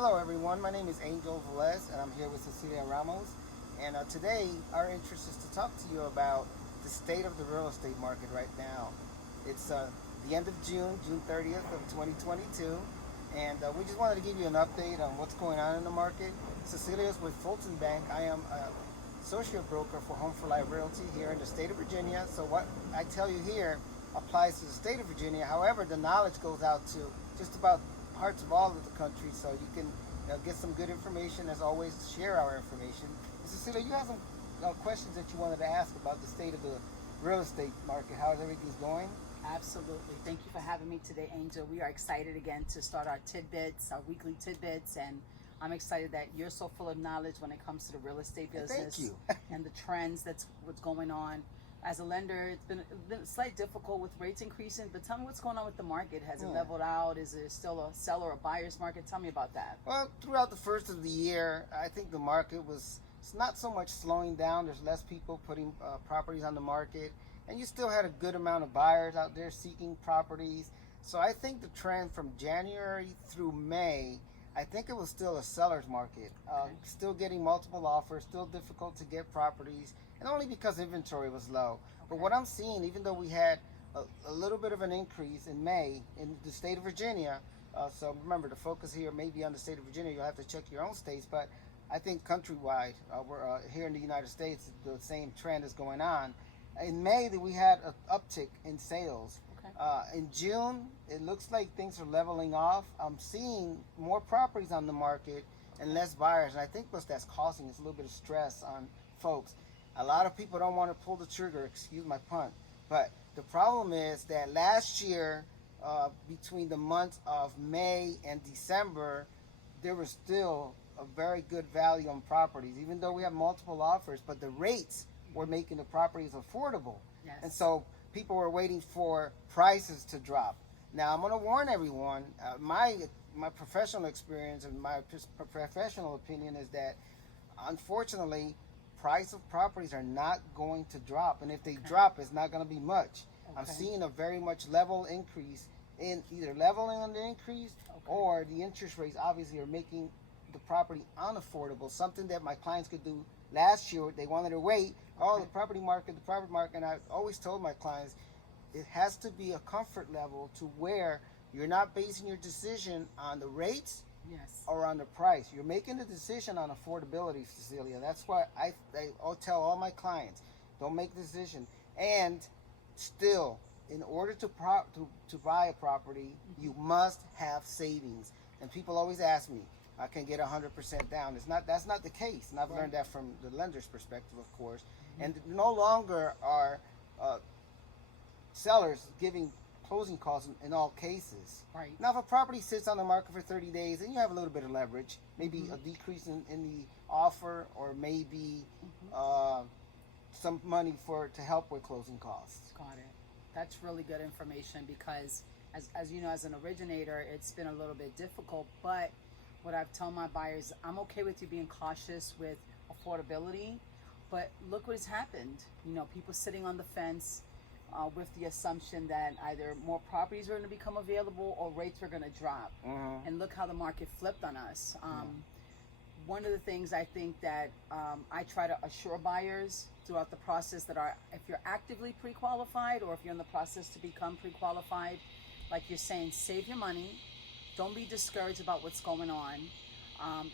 Hello everyone, my name is Angel Velez and I'm here with Cecilia Ramos, and today our interest is to talk to you about the state of the real estate market right now. It's the end of June, June 30th of 2022, and we just wanted to give you an update on what's going on in the market. Cecilia is with Fulton Bank. I am a associate broker for Home for Life Realty here in the state of Virginia, so what I tell you here applies to the state of Virginia. However, the knowledge goes out to just about parts of all of the country, so you can get some good information. As always, share our information. And Cecilia, you have some questions that you wanted to ask about the state of the real estate market. How is everything going? Absolutely. Thank you for having me today, Angel. We are excited again to start our tidbits, our weekly tidbits, and I'm excited that you're so full of knowledge when it comes to the real estate business. Thank you. And the trends, that's what's going on. As a lender, it's been slightly difficult with rates increasing, but tell me what's going on with the market. Has it leveled out? Is it still a seller or buyer's market? Tell me about that. Well, throughout the first of the year, I think the market it's not so much slowing down. There's less people putting properties on the market, and you still had a good amount of buyers out there seeking properties. So I think the trend from January through May, I think it was still a seller's market. Still getting multiple offers, still difficult to get properties, and only because inventory was low. But what I'm seeing, even though we had a little bit of an increase in May in the state of Virginia, so remember the focus here may be on the state of Virginia. You'll have to check your own states, but I think countrywide, we're here in the United States, the same trend is going on. In May, we had an uptick in sales. In June, it looks like things are leveling off. I'm seeing more properties on the market and less buyers, and I think what that's causing is a little bit of stress on folks. A lot of people don't want to pull the trigger, excuse my pun, but the problem is that last year, between the months of May and December, there was still a very good value on properties, even though we have multiple offers, but the rates were making the properties affordable. Yes. And so people were waiting for prices to drop. Now, I'm going to warn everyone, my professional experience and my professional opinion is that, unfortunately, price of properties are not going to drop, and if they drop, it's not going to be much. I'm seeing a very much level increase in either leveling on the increase or the interest rates obviously are making the property unaffordable, something that my clients could do last year. They wanted to wait. The property market, and I always told my clients it has to be a comfort level to where you're not basing your decision on the rates or on the price. You're making the decision on affordability, Cecilia. That's why I tell all my clients, don't make the decision. And still, in order to buy a property, you must have savings. And people always ask me, I can get 100% down. That's not the case. And I've learned that from the lender's perspective, of course. And no longer are sellers giving closing costs in all cases. Now, if a property sits on the market for 30 days, then you have a little bit of leverage, maybe a decrease in the offer, or maybe some money to help with closing costs. Got it. That's really good information because, as you know, as an originator, it's been a little bit difficult. But what I've told my buyers, I'm okay with you being cautious with affordability, but look what has happened. You know, people sitting on the fence with the assumption that either more properties are going to become available or rates are going to drop. And look how the market flipped on us. One of the things I think that I try to assure buyers throughout the process that if you're actively pre-qualified or if you're in the process to become pre-qualified, like you're saying, save your money. Don't be discouraged about what's going on.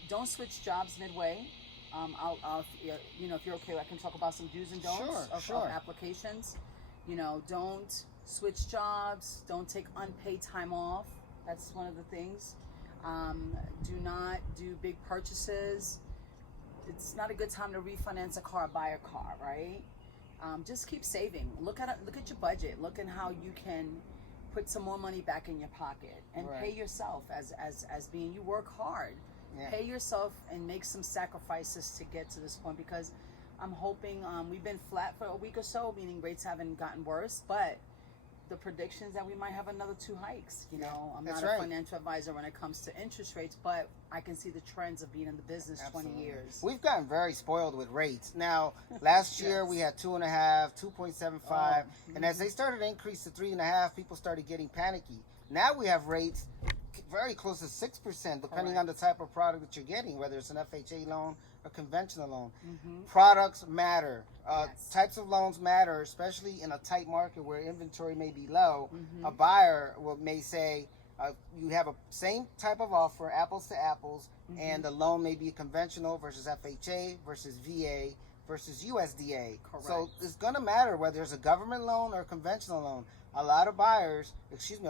Don't switch jobs midway. If you're okay, I can talk about some do's and don'ts of applications. Don't switch jobs. Don't take unpaid time off. That's one of the things. Do not do big purchases. It's not a good time to refinance a car, buy a car, right? Just keep saving. Look at your budget. Look at how you can put some more money back in your pocket and pay yourself as being you work hard. Pay yourself and make some sacrifices to get to this point, because I'm hoping we've been flat for a week or so, meaning rates haven't gotten worse, but the predictions that we might have another 2 hikes. I'm not a financial advisor when it comes to interest rates, but I can see the trends of being in the business 20 years. We've gotten very spoiled with rates. Now, last year we had 2.5, 2.75, and as they started to increase to 3.5, people started getting panicky. Now we have rates very close to 6%, depending Correct. on the type of product that you're getting, whether it's an FHA loan or conventional loan. Mm-hmm. Products matter. Yes. Types of loans matter, especially in a tight market where inventory may be low. Mm-hmm. A buyer may say, you have a same type of offer, apples to apples, Mm-hmm. and the loan may be conventional versus FHA versus VA versus USDA. Correct. So it's going to matter whether it's a government loan or a conventional loan. A lot of a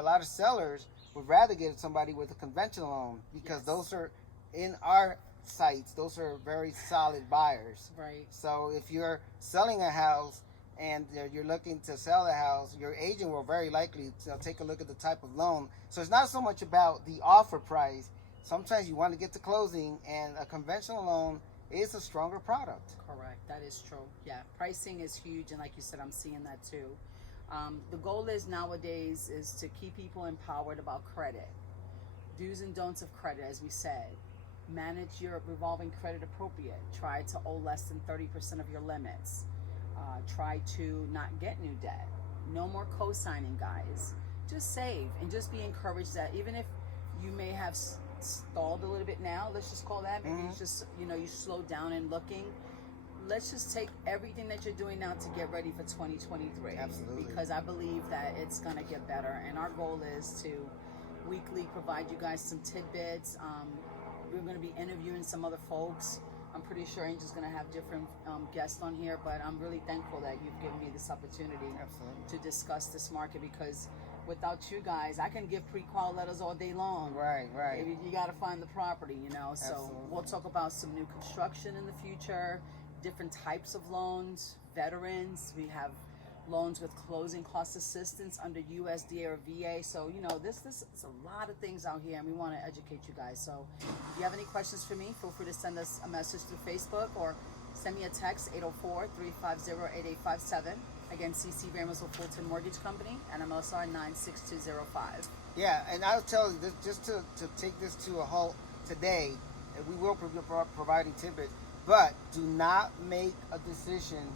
lot of sellers would rather get somebody with a conventional loan because Yes. those are, in our sites, those are very solid buyers. Right. So if you're selling a house and you're looking to sell the house, your agent will very likely take a look at the type of loan. So it's not so much about the offer price. Sometimes you want to get to closing, and a conventional loan is a stronger product. Correct. That is true. Yeah. Pricing is huge, and like you said, I'm seeing that too. The goal is nowadays is to keep people empowered about credit. Do's and don'ts of credit, as we said. Manage your revolving credit appropriate. Try to owe less than 30% of your limits. Try to not get new debt. No more co-signing, guys. Just save and just be encouraged that even if you may have stalled a little bit now, let's just call that, maybe it's just, you slowed down in looking. Let's just take everything that you're doing now to get ready for 2023. Absolutely. Because I believe that it's going to get better. And our goal is to weekly provide you guys some tidbits. We're going to be interviewing some other folks. I'm pretty sure Angel's going to have different guests on here, but I'm really thankful that you've given me this opportunity to discuss this market, because without you guys, I can give pre-qual letters all day long. Right. You got to find the property, So Absolutely. we'll talk about some new construction in the future, different types of loans, veterans. We have loans with closing cost assistance under USDA or VA. So, this is a lot of things out here, and we want to educate you guys. So if you have any questions for me, feel free to send us a message through Facebook or send me a text, 804-350-8857. Again, Cecilia Ramos with Fulton Mortgage Company, NMLSR 96205. Yeah, and I'll tell you, just to take this to a halt today, and we will be providing tidbits, but do not make a decision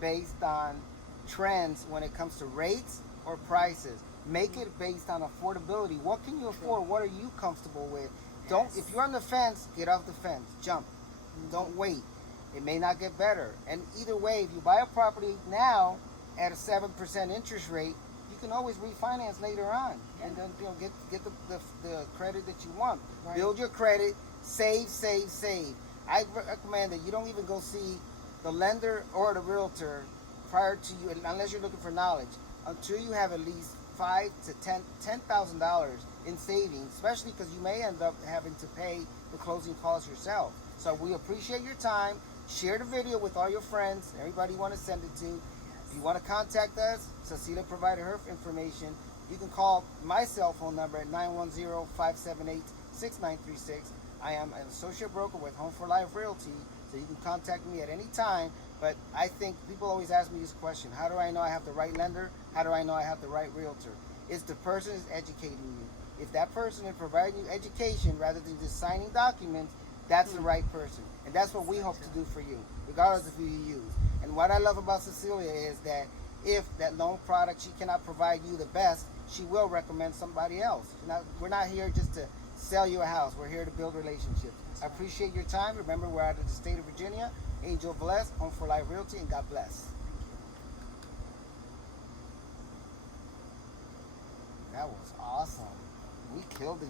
based on trends when it comes to rates or prices. Make it based on affordability. What can you afford? What are you comfortable with? If you're on the fence, get off the fence. Jump. Don't wait. It may not get better. And either way, if you buy a property now at a 7% interest rate, you can always refinance later on, and then get the credit that you want. Right. Build your credit. Save. I recommend that you don't even go see the lender or the realtor prior to you, unless you're looking for knowledge, until you have at least $5,000 to $10,000 in savings, especially because you may end up having to pay the closing costs yourself. So we appreciate your time. Share the video with all your friends, everybody you want to send it to. If you want to contact us, Cecilia provided her information. You can call my cell phone number at 910-578-6936. I am an associate broker with Home for Life Realty, so you can contact me at any time. But I think people always ask me this question: how do I know I have the right lender? How do I know I have the right realtor? It's the person is educating you. If that person is providing you education rather than just signing documents, that's the right person. And that's what we hope to do for you, regardless of who you use. And what I love about Cecilia is that if that loan product, she cannot provide you the best, she will recommend somebody else. We're not here just to sell you a house. We're here to build relationships. I appreciate your time. Remember, we're out of the state of Virginia. Angel Velez, Home for Life Realty, and God bless. That was awesome. We killed the